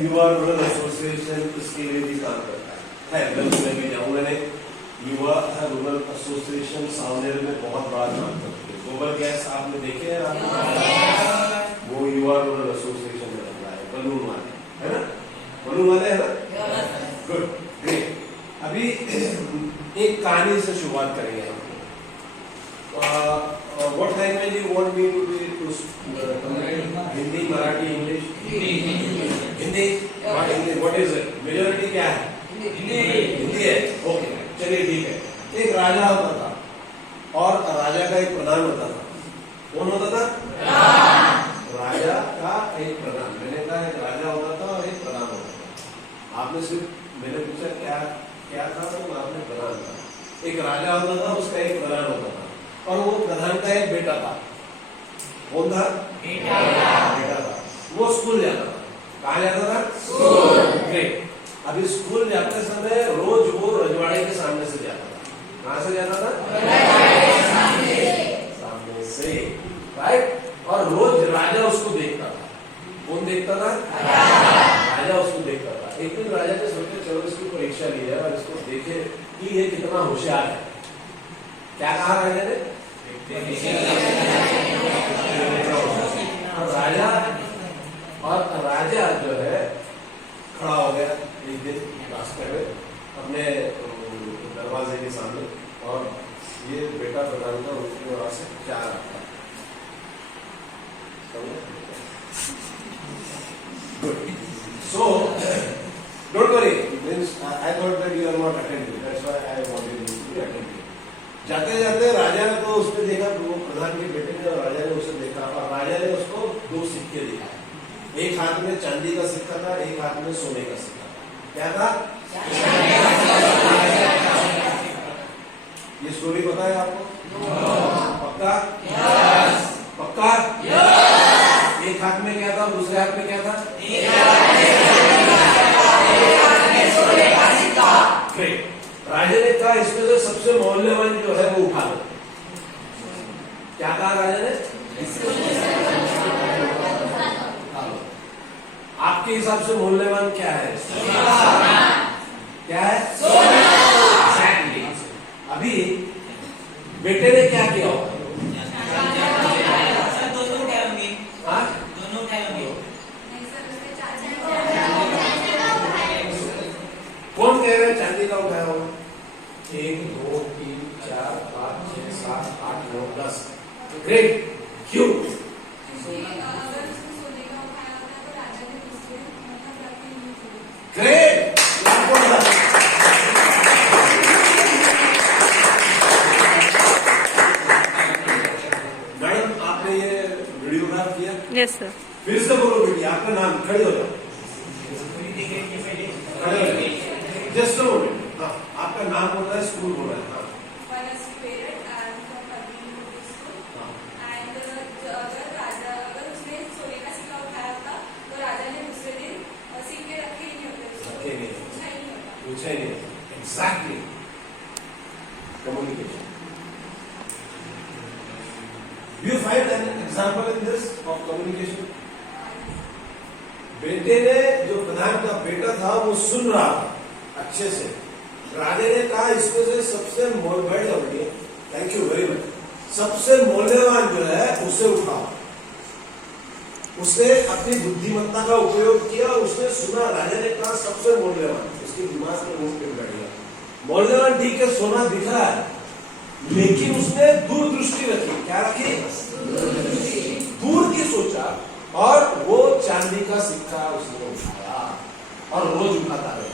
युवा rural association इसके लिए भी काम करता है। मैं भी जाऊँ, मैंने युवा रूरल एसोसिएशन सावनेर में बहुत बड़ा काम करती है। गोबर गैस आपने देखे हैं वो युवा रूरल एसोसिएशन में लग रहा है, बलून वाले है ना, बलून वाले है ना, गुड ग्रेट। अभी एक कहानी से शुरुआत करेंगे हम। What language you want me to be to Hindi, Marathi, English? Hindi. What English? What is it? Majority क्या है? हिंदी है। Okay, चलिए ठीक है। एक राजा होता था और राजा का एक प्रधान होता था। कौन होता था? राजा का एक प्रधान। मैंने कहा एक राजा होता था और एक प्रधान होता था। आपने सिर्फ मैंने पूछा क्या क्या था तो आपने प्रधान था। एक राजा होता था, उसका एक प्रधान होता था और वो प्रधान का एक बेटा था। कौन था? बेटा था। वो स्कूल जाता था। कहाँ जाता था? स्कूल। ग्रेट। अभी स्कूल जाते समय रोज वो रजवाड़े के सामने से जाता था। कहाँ से जाता था? सामने से, राइट। और रोज राजा उसको देखता था। कौन देखता था? राजा उसको देखता था। एक दिन राजा ने सोचा चलो इसकी परीक्षा ली है और इसको देखे कि ये कितना होशियार है। क्या कहा राजा ने? राजा और राजा जो है खड़ा हो गया एक दिन रास्ते में अपने दरवाजे के सामने और ये बेटा प्रधान का उसकी ओर से जा रहा था। So don't worry, means I thought that you are not attentive. That's why I wanted you to be attentive. जाते जाते राजा ने तो उसने देखा, वो प्रधान के बेटे ने, और राजा ने उसे देखा और राजा ने उसको दो सिक्के दिखाए। एक हाथ में चांदी का सिक्का था, एक हाथ में सोने का सिक्का था। क्या था? ये स्टोरी पता है आपको? पक्का? पक्का? एक हाथ में क्या था, दूसरे हाथ में क्या था? ग्रेट। राजा ने कहा इसमें से सबसे मूल्यवान जो है वो उठा लो। क्या कहा राजा ने? आपके हिसाब से मूल्यवान क्या है? क्या है? एक्जेक्टली। अभी बेटे ने क्या किया होगा? कौन कह रहे हैं चांदी का उठाया होगा? 1 2 3 4 5 6 7 8 9 10। ग्रेट। क्यों? ग्रेट। मैडम आपने ये वीडियोग्राफ किया? Yes sir. फिर से बोलो बेटी, आपका नाम, खड़े हो जाओ। Just no minute. हाँ, आपका नाम बोल रहा है, स्कूल बोल रहा है। हाँ। अगर उसने सोने का सिक्का उठाया था तो राजा ने दूसरे दिन सिक्के रखे ही नहीं होते, पूछा ही नहीं। Exactly. Communication. You find an example in this of communication. बेटे ने, जो प्रधान का बेटा था, वो सुन रहा था अच्छे से। राजा ने कहा इसमें से सबसे थैंक यू वेरी मच, सबसे मूल्यवान जो है उसे उठाओ। उसने अपनी बुद्धिमत्ता का उपयोग किया, उसने सुना। राजा ने कहा सबसे मूल्यवान, उसके दिमाग में मुंह पे बैठ गया। मूल्यवान ठीक है, सोना दिख रहा है, लेकिन उसने दूरदृष्टि रखी। क्या रखी? दूर की सोचा और वो चांदी का सिक्का उसने उठाया और रोज उठाता रहा।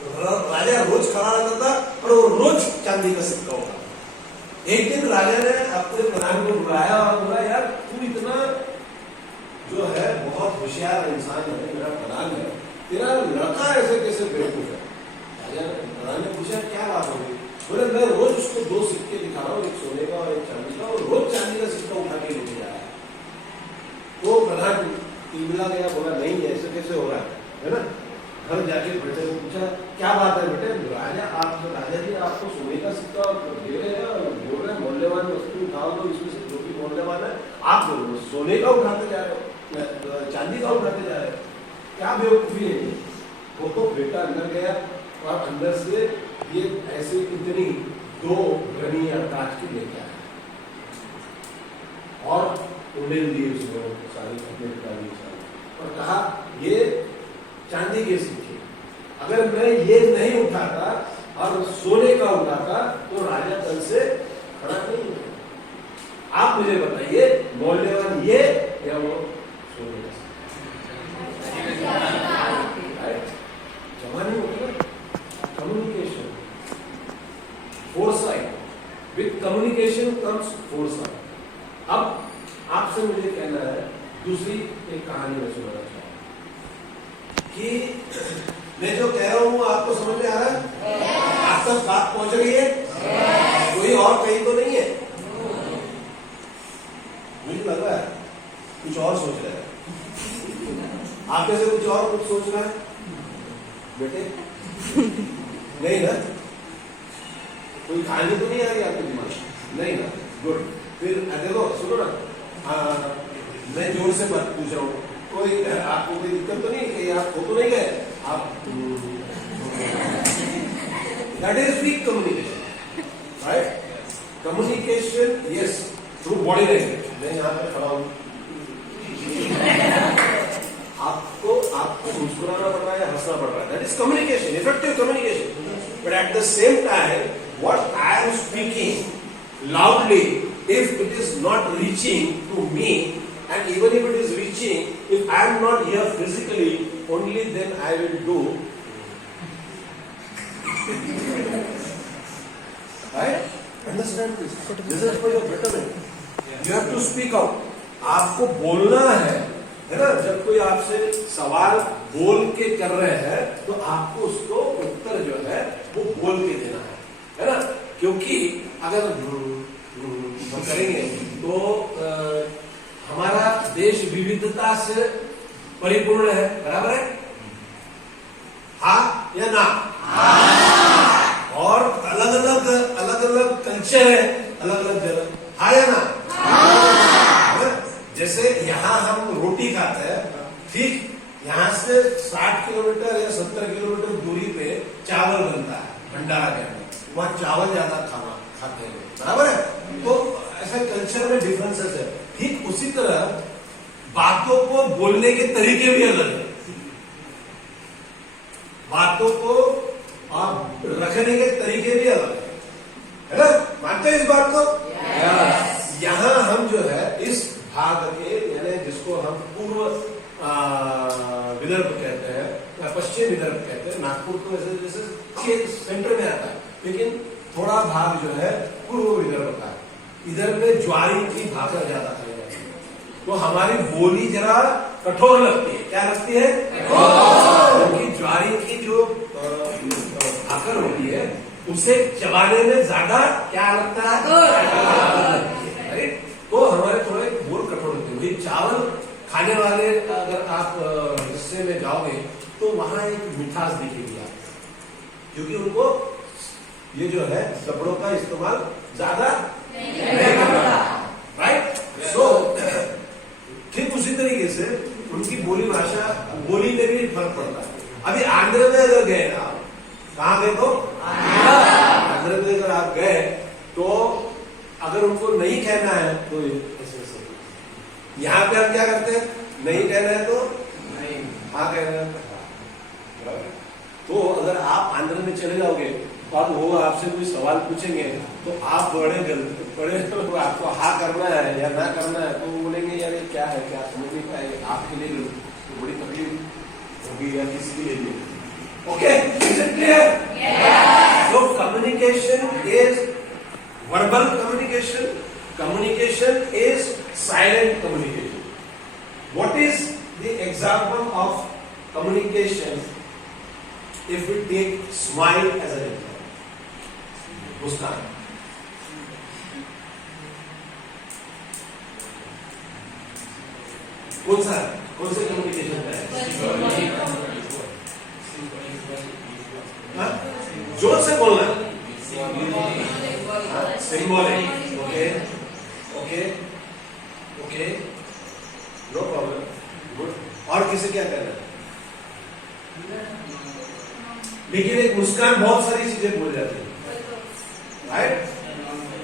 राजा रोज खड़ा रहता था और वो रोज चांदी का सिक्का उठाता। एक दिन राजा ने अपने प्रधान को बुलाया और बोला यार तू इतना जो है बहुत होशियार इंसान है, मेरा प्रधान है, तेरा लड़का ऐसे कैसे बेवकूफ है? राजा प्रधान ने पूछा क्या बात हो गई? बोले मैं रोज उसको 2 सिक्के दिखा रहा हूँ, एक सोने का और एक चांदी का, और रोज चांदी का सिक्का उठा के लेके जा रहा है। वो प्रधान तिलमिला गया, बोला नहीं ऐसे कैसे हो रहा है ना। घर जाके बेटे ने पूछा क्या बात है बेटे? राजा जी आपको सोने का सिक्का दे रहे हैं और बोल रहे हैं मूल्यवान वस्तु उठाओ, तो इसमें से जो भी मूल्यवान है आप सोने का उठाते जा रहे हो, चांदी का उठाते जा रहे हो। क्या बेवकूफी है ये? वो तो बेटा अंदर गया और अंदर से ये ऐसे इतनी 2 घनिया कांच की लेके आया और उंडेल दिए उसने सारी अपने पिता की सारी और कहा ये चांदी के सिक्के, अगर मैं ये नहीं उठाता और सोने का उठाता तो राजा कल से खड़ा नहीं होता। आप मुझे बताइए मौल्यवान ये या वो सोने का जमा नहीं होता। Communication, foresight, with communication comes foresight. अब आपसे मुझे कहना है, दूसरी एक कहानी में सुनाना चाहूँ कि मैं जो कह रहा हूँ आपको समझ में आ रहा है? आप तक बात पहुंच रही है? कोई और कहीं तो नहीं है? मुझे लग रहा है कुछ और सोच रहा है। आप में से कुछ और कुछ सोच रहा है बेटे? नहीं ना? कोई कहानी तो नहीं आ रही आपके दिमाग? नहीं ना? गुड। फिर देखो सुनो ना, मैं जोर से बात पूछ रहा हूँ, कोई आपको कोई दिक्कत तो नहीं कि आप खो तो नहीं गए आप? That is weak communication, right? Communication yes through body language. मैं यहाँ पे खड़ा हूँ, आपको मुस्कुराना पड़ रहा है, हंसना पड़ रहा है, that is communication, effective communication. But at the same time what I am speaking loudly, if it is not reaching to me, and even if it is reaching, if I am not here physically, only then I will do. Right? Understand this? This is for your betterment. You have to speak out. आपको बोलना है ना? जब कोई आपसे सवाल बोल के कर रहे हैं तो आपको उसको उत्तर जो है वो बोल के देना है ना? क्योंकि अगर हम करेंगे तो हमारा देश विविधता से परिपूर्ण है, बराबर है? हाँ या ना? और अलग अलग कल्चर है, अलग अलग जगह, हाँ या ना? जैसे यहाँ हम रोटी खाते हैं, ठीक? यहाँ से 60 किलोमीटर या 70 किलोमीटर दूरी पे चावल बनता है भंडारा के अंदर, वहाँ चावल ज्यादा खाते हैं, बराबर है? तो ऐसे कल्चर में डिफरेंसेस है। ठीक उसी तरह बातों को बोलने के तरीके भी अलग है, बातों को आप रखने के तरीके भी अलग है ना? मानते हैं इस बात को? यहाँ हम जो है इस भाग के, यानी जिसको हम पूर्व विदर्भ कहते हैं या पश्चिम विदर्भ कहते हैं, नागपुर को जैसे सेंटर में आता है, लेकिन थोड़ा भाग जो है पूर्व विदर्भ का है। इधर में ज्वारी की भाकर ज्यादा खाई जाती है, तो हमारी बोली जरा कठोर लगती है। क्या लगती है? क्योंकि ज्वारी की जो भाकर होती है उसे चबाने में ज्यादा क्या लगता है? तो हमारे थोड़े बोल कठोर होते हैं। चावल खाने वाले अगर आप हिस्से में जाओगे तो वहां एक मिठास दिखेगी आपको, क्योंकि उनको ये जो है शब्दों का इस्तेमाल ज्यादा नहीं करता, राइट? सो ठीक उसी तरीके से उनकी बोली भाषा, बोली में भी फर्क पड़ता है। अभी आंध्र में अगर गए आप, कहाँ गए? तो आंध्र में अगर आप गए तो अगर उनको नहीं कहना है तो यहाँ पे हम क्या करते हैं? नहीं कहना है तो नहीं, हाँ कहना है। तो अगर आप आंध्र में चले जाओगे और वो आपसे कोई सवाल पूछेंगे तो आप बड़े तो आपको हाँ करना है या ना करना है, तो वो बोलेंगे यार ये क्या है, क्या समझ नहीं पाए, आपके लिए तो बड़ी तकलीफ होगी या किसी के लिए। Okay, is it clear? So communication is verbal communication. Communication is silent communication. What is the example of communication if we take smile as an example? मुस्कान। कौन सा, कौन से कम्युनिकेशन का है? जोर से बोलना, symbolic. Okay okay okay, no problem, good. और किसे क्या कहना है? लेकिन एक मुस्कान बहुत सारी चीजें भूल जाती है, राइट?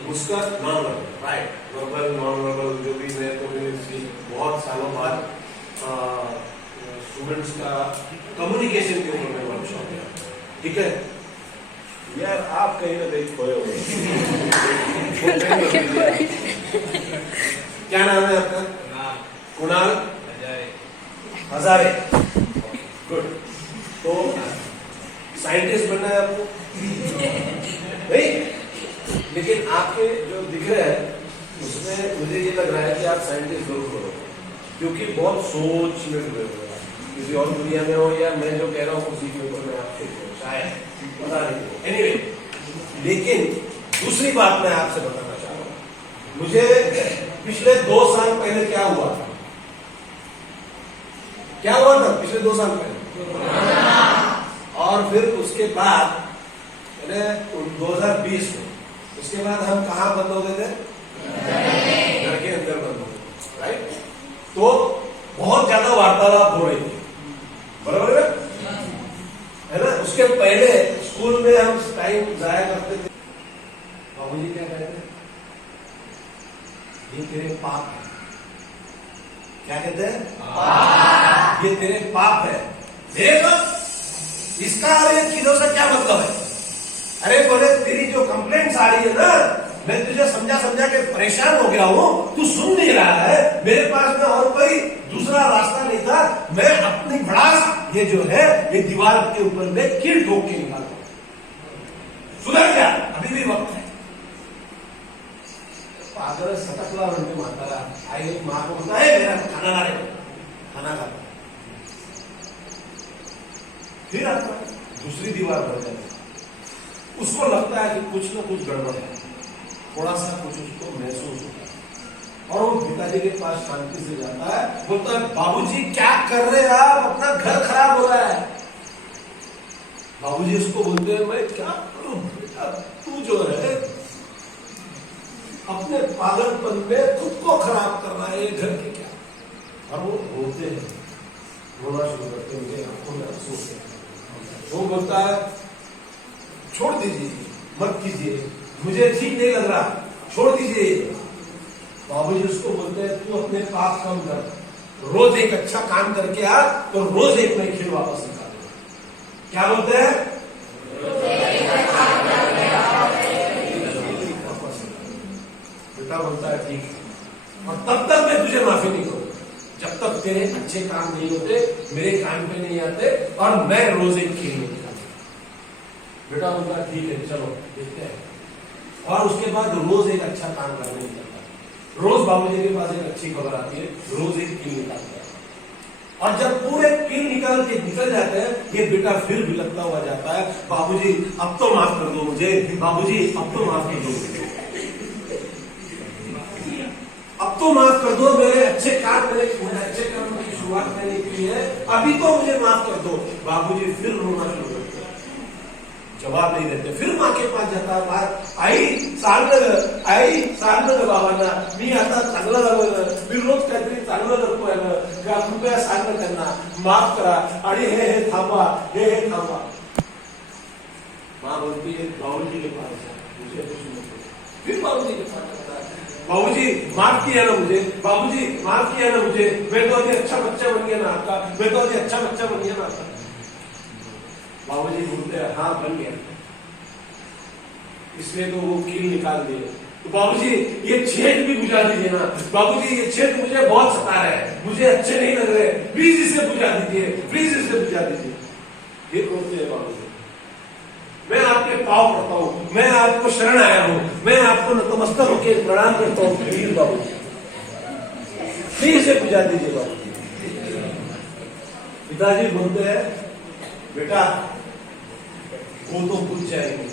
मुस्कान non verbal, right? Verbal non verbal जो भी मैं तो बहुत सालों बाद स्टूडेंट्स का कम्युनिकेशन के ऊपर में वर्कशॉप है, ठीक है यार? आप कहीं ना कहीं खोए हुए। क्या नाम है आपका? कुणाल हजारे। गुड। तो साइंटिस्ट बनना है आपको नहीं, लेकिन आपके जो दिख रहे हैं उसमें मुझे ये लग रहा है कि आप साइंटिस्ट जरूर करोगे, क्योंकि बहुत सोच में डूबे हुए हैं, किसी और दुनिया में हो या मैं जो कह रहा हूँ उसी के ऊपर मैं आपसे शायद पता नहीं। एनीवे, लेकिन दूसरी बात मैं आपसे बताना चाह रहा हूं, मुझे पिछले 2 साल पहले क्या हुआ था? क्या हुआ था पिछले 2 साल पहले? और फिर उसके बाद मैंने 2020 में, उसके बाद हम कहां बंद हो गए थे? घर के अंदर बंद हो गए, राइट? तो बहुत ज्यादा वार्तालाप हो रही थी, बराबर है ना? उसके पहले स्कूल में हम टाइम जाया करते थे, बाबूजी क्या कहते थे? ये तेरे पाप है। क्या कहते हैं? पाप। ये तेरे पाप है। देखो इसका और ये चीजों से क्या मतलब है? अरे बोले तेरी जो कंप्लेंट्स आ रही है ना, मैं तुझे समझा समझा के परेशान हो गया हूं, तू सुन नहीं रहा है, मेरे पास में और कोई दूसरा रास्ता नहीं था, मैं अपनी भड़ास ये जो है ये दीवार के ऊपर में कील ठोक के निकालता हूं। सुधर गया, अभी भी वक्त है। पागल सटकला बनने माता आई माँ को बोलता है मेरा खाना ला रहे, खाना खा। फिर आता दूसरी दीवार बन जाती, उसको लगता है कि कुछ ना कुछ गड़बड़ है, थोड़ा सा कुछ उसको महसूस होता है, और वो पिताजी के पास शांति से जाता है, बोलता है बाबूजी क्या कर रहे हैं आप, अपना घर खराब हो रहा है। बाबूजी उसको बोलते हैं मैं क्या करूं बेटा, तू जो है अपने पागलपन में खुद को खराब कर रहा है, ये घर के क्या। और वो रोते हैं, रोना शुरू करते हैं, मुझे आंखों में आंसू होते हैं। वो बोलता है छोड़ दीजिए, मत कीजिए, मुझे ठीक नहीं लग रहा, छोड़ दीजिए। बाबूजी उसको बोलते हैं तू अपने पाप कम कर, रोज एक अच्छा काम करके आ तो रोज एक नई खेल वापस निकाल दे। क्या बोलते हैं? बेटा बोलता है ठीक है, और तब तक मैं तुझे माफी नहीं करूंगा जब तक तेरे अच्छे काम नहीं होते, मेरे काम पे नहीं आते, और मैं रोज एक खेल नहीं निकालता। बेटा बोलता है ठीक है चलो देखते हैं, और उसके बाद रोज एक अच्छा काम करने निकलता है। रोज बाबूजी के पास एक अच्छी खबर आती है, रोज एक कील निकालता है, और जब पूरे कील निकाल के निकल जाते हैं, ये बेटा फिर बिलखता हुआ जाता है, बाबूजी अब तो माफ कर दो मुझे, बाबूजी अब तो माफ कर दो, अब तो माफ कर दो, मेरे अच्छे काम अच्छे कामों की शुरुआत मैंने की है, अभी तो मुझे माफ कर दो। बाबूजी फिर रोना शुरू करते हैं, जवाब नहीं देते। फिर माँ के पास जाता है, आई सांग बाबांना, मी आता चांगलं, मी रोज काहीतरी चांगलं करतोय ना, कृपया सांग त्यांना, माफ करा, आणि हे थांबा, हे थांबा। माँ बोलती है बाबूजी के पास जा, मुझे कुछ नहीं। फिर बाबूजी के पास जाता है, बाबूजी माफ किया ना मुझे, बाबूजी माफ किया ना मुझे, मैं तो अभी अच्छा बच्चा बन गया ना आपका, मैं तो अभी अच्छा बच्चा बन गया ना आपका। बाबूजी बोलते हैं हाँ बन गया, इसलिए तो वो कील निकाल दिए। तो बाबूजी ये छेद भी बुझा दीजिए ना, बाबूजी ये छेद मुझे बहुत सता रहा है, मुझे अच्छे नहीं लग रहे, प्लीज इसे बुझा दीजिए, प्लीज इसे बुझा दीजिए। ये बोलते हैं बाबूजी मैं आपके पाँव पड़ता हूँ, मैं आपको शरण आया हूँ, मैं आपको नतमस्तक होकर प्रणाम करता हूँ, प्लीज बाबूजी प्लीज इसे बुझा दीजिए बाबूजी। पिताजी बोलते हैं बेटा वो तो बुझ जाएंगे,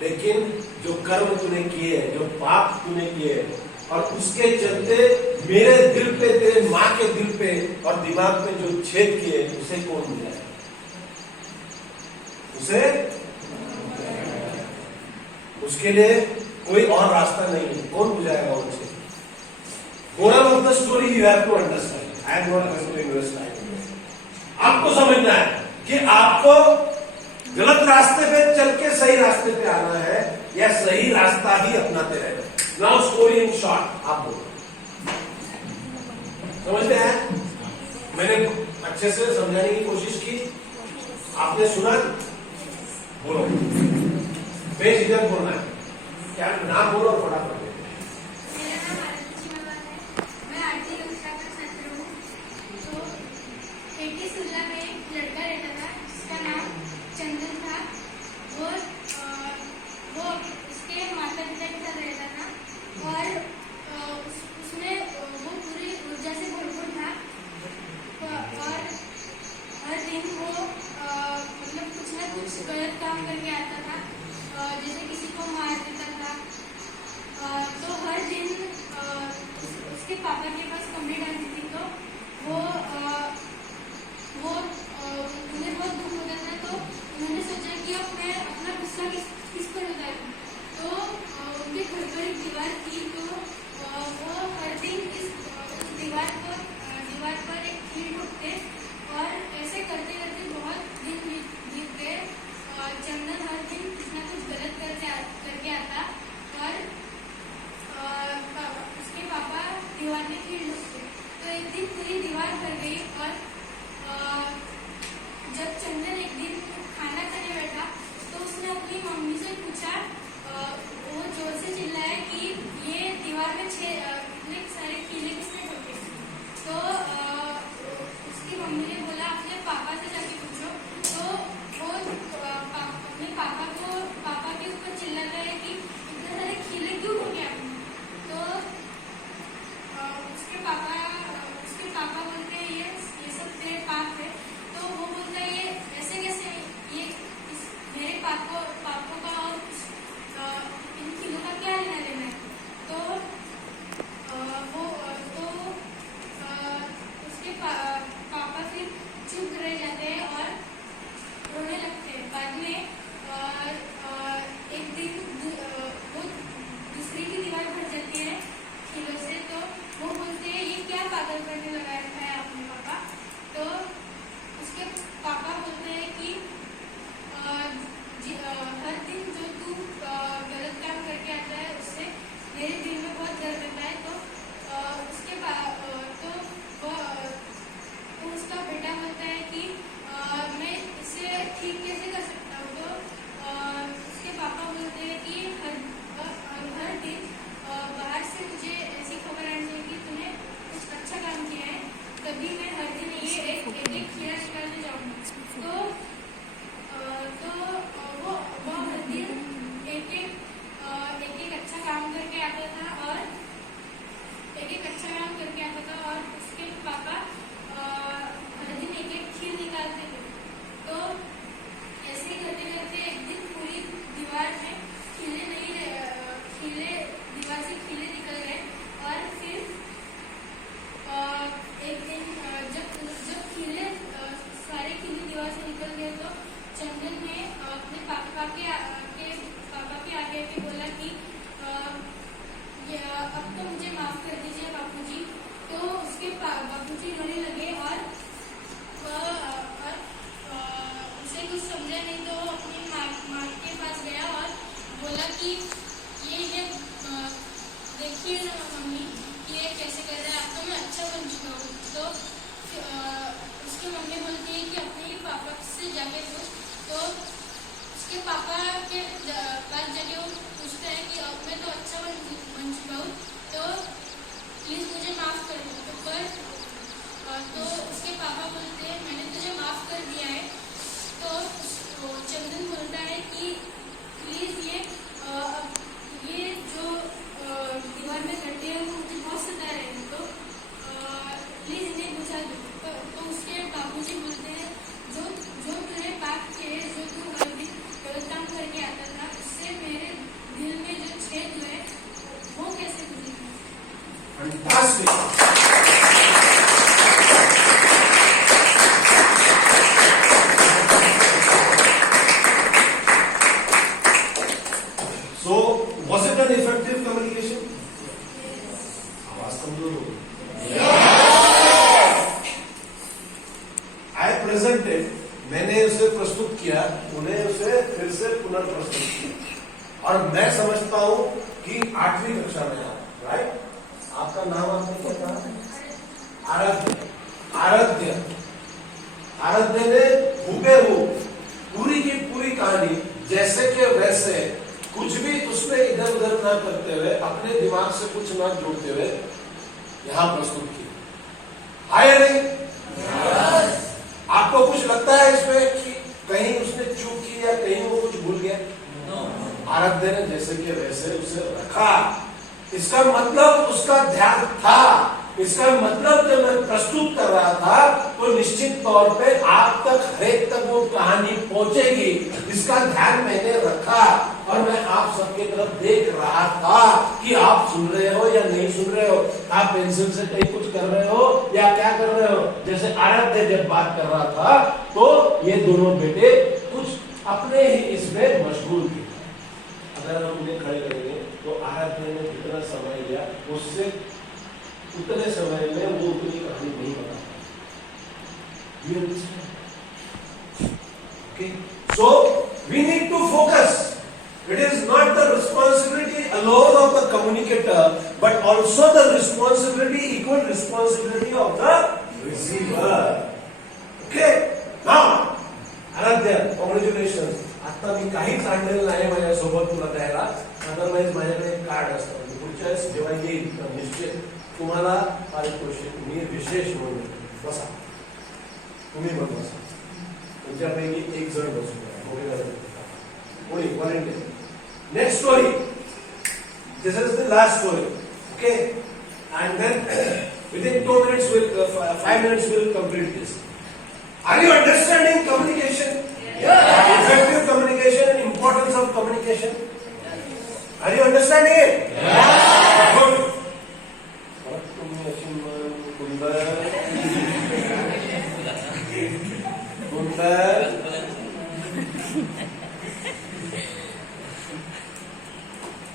लेकिन जो कर्म तूने किए, जो पाप तूने किए, और उसके चलते मेरे दिल पे, तेरे माँ के दिल पे और दिमाग पे जो छेद किए, उसे कौन बुझाए? उसे उसके लिए कोई और रास्ता नहीं है, कौन बुझाएगा उसे? Moral of the story you have to understand, I am not going to invest time. आपको समझना है कि आपको गलत रास्ते पे चल के सही रास्ते पे आना है या सही रास्ता ही अपनाते रहना। नाउ स्टोरी इन शॉर्ट आप बोलो, समझते हैं? मैंने अच्छे से समझाने की कोशिश की, आपने सुना? बोलो, बेझिझक बोलना है, क्या नाम बोलो फटाफट। मेरा नाम आरती चिमावाल है, मैं 8वीं कक्षा का छात्र हूँ। तो पेटी सुल्ला में एक लड़का रहता था जिसका नाम चंदन था। वो उसके माता पिता के साथ रहता था और उसमें वो पूरी ऊर्जा से भरपूर था और हर दिन वो मतलब कुछ ना कुछ गलत काम करके आता था, जैसे किसी को मार देता था। तो हर दिन उसके पापा के पास कंप्लेंट आती थी, तो वो उन्हें बहुत दुख होता था। तो उन्होंने सोचा कि अब मैं अपना गुस्सा किस पर उतारूं। तो उनके घर पर एक दीवार थी, तो वो हर दिन इस दीवार पर एक कील ठोकते और ऐसे करते करते बहुत दिन बीत गए। चंदन हर दिन कुछ ना कुछ गलत करके आता और उसके पापा दीवार में कील ठोकते। तो एक दिन पूरी दीवार भर गई और जब चंदन एक दिन खाना खाने बैठा तो उसने अपनी मम्मी से पूछा, वो जोर से चिल्लाया कि ये दीवार में इतने सारे कीले किसने ठोके। तो उसकी मम्मी ने बोला अपने पापा से जाके पूछो। तो वो अपने पापा के ऊपर चिल्लाता है कि इतने सारे कीले क्यों ठोके आपने। तो उसके पापा बोलते हैं ये सब तेरे पाप है। तो वो बोलता है ये ऐसे कैसे, ये मेरे पापों का और इन कीलों का क्या लेना देना है। तो उसके पापा फिर चुप रह जाते हैं और रोने लगते हैं। बाद में एक दिन वो दूसरी की दीवार भर जाती है कीलों से। तो वो बोलते हैं ये क्या पागल करने लगा रखा है आपने पापा। तो उसके पापा बोलते हैं कि हर दिन जो तू गलत काम करके आता है उससे मेरे दिल में बहुत दर्द रहता है। तो उसका बेटा बोलता है कि मैं इसे ठीक कैसे कर सकता हूँ। तो उसके पापा बोलते हैं कि हर दिन बाहर से मुझे ऐसी खबर आनी चाहिए कि तूने कुछ अच्छा काम किया है, तभी मैं हर दिन ये एक खीरा निकालने जाऊँगी। तो वो हर दिन एक अच्छा काम करके आता था और उसके पापा हर दिन एक खीर निकालते थे। तो ऐसे करते करते एक दिन पूरी दीवार में दीवार से खीले निकल गए। और फिर एक दिन जब सारे खीले दीवार से निकल गए तो चंदन ने अपने पापा के आगे बोला कि अब तो मुझे माफ कर दीजिए बापूजी। तो उसके बापूजी रोने लगे और उसे कुछ समझा नहीं। तो अपनी माँ के पास गया और बोला कि ये देखिए ना मम्मी, ये कैसे कर रहा है, अब तो मैं अच्छा बन चुका हूँ। तो उसकी मम्मी बोलती है कि अपने पापा से जाके पूछ। तो उसके पापा के पास जाके वो पूछते हैं कि अब मैं तो अच्छा बन चुका हूँ, तो प्लीज़ मुझे माफ़ कर दो। तो उसके पापा बोलते हैं मैंने तुझे माफ़ कर दिया है। तो चंदन बोलता है कि प्लीज़ ये जो दीवार में गड्ढे हैं वो मुझे बहुत सता रहे हैं, तो प्लीज़ इन्हें बुझा दो। तो उसके बाबूजी बोलते हैं जो तूने पाप किए, जो तू हर दिन गलत काम करके आता था, उससे मेरे दिल में जो छेद हुए वो कैसे बुझेगा। प्रेजेंटेड, मैंने उसे प्रस्तुत किया, उन्हें उसे फिर से पुनर्प्रस्तुत किया। और मैं समझता हूं कि 8वीं कक्षा में आप, राइट? आपका नाम आपने क्या कहा? आराध्य। आराध्य आराध्य ने हूबहू पूरी की पूरी कहानी जैसे के वैसे, कुछ भी उसमें इधर उधर ना करते हुए, अपने दिमाग से कुछ ना जोड़ते हुए यहां प्रस्तुत की। हाय नहीं? आपको कुछ लगता है इसमें कि कहीं उसने चूक की या कहीं वो कुछ भूल गया? आराध्य ने जैसे कि वैसे उसे रखा। इसका मतलब उसका ध्यान था। इसका मतलब जब मैं प्रस्तुत कर रहा था तो निश्चित तौर पे आप तक, हरेक तक वो कहानी पहुंचेगी, इसका ध्यान मैंने रखा। और मैं आप सबके तरफ देख रहा था कि आप सुन रहे हो या नहीं सुन रहे हो, आप पेंसिल से कहीं कुछ कर रहे हो या क्या कर रहे हो। जैसे आराध्य जब बात कर रहा था तो ये दोनों बेटे कुछ अपने ही इसमें मशगूल थे। अगर हम उन्हें खड़े करेंगे तो आराध्य ने जितना समय लिया उससे उतने समय में वो उतनी कहानी नहीं बता पाता। Okay, so we need to focus. It is not the responsibility alone of the communicator, but also the responsibility, equal responsibility of the receiver. Okay, now आराध्य, congratulations. आता मी काहीच आणलेलं नाही माझ्यासोबत तुला द्यायला, अदरवाईज माझ्याकडे एक कार्ड असतं. पुढच्या वेळेस जेव्हा येईल तर निश्चित तुम्हाला पारितोषिक मी विशेष म्हणून बसा. तुम्ही पण बसा. तुमच्यापैकी एक जण बसून कोणी volunteer. Next story. This is the last story. Okay, and then within 2 minutes will 5 minutes will complete this. Are you understanding communication? Yes. Effective communication and importance of communication. Are you understanding it? Yes. Good.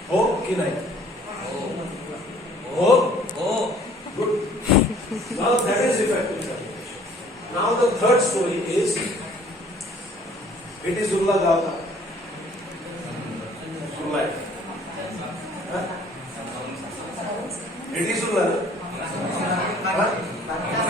हो कि नहीं? हो? Good. Now that is effective communication. Now the third story is, it is Urla Gaon.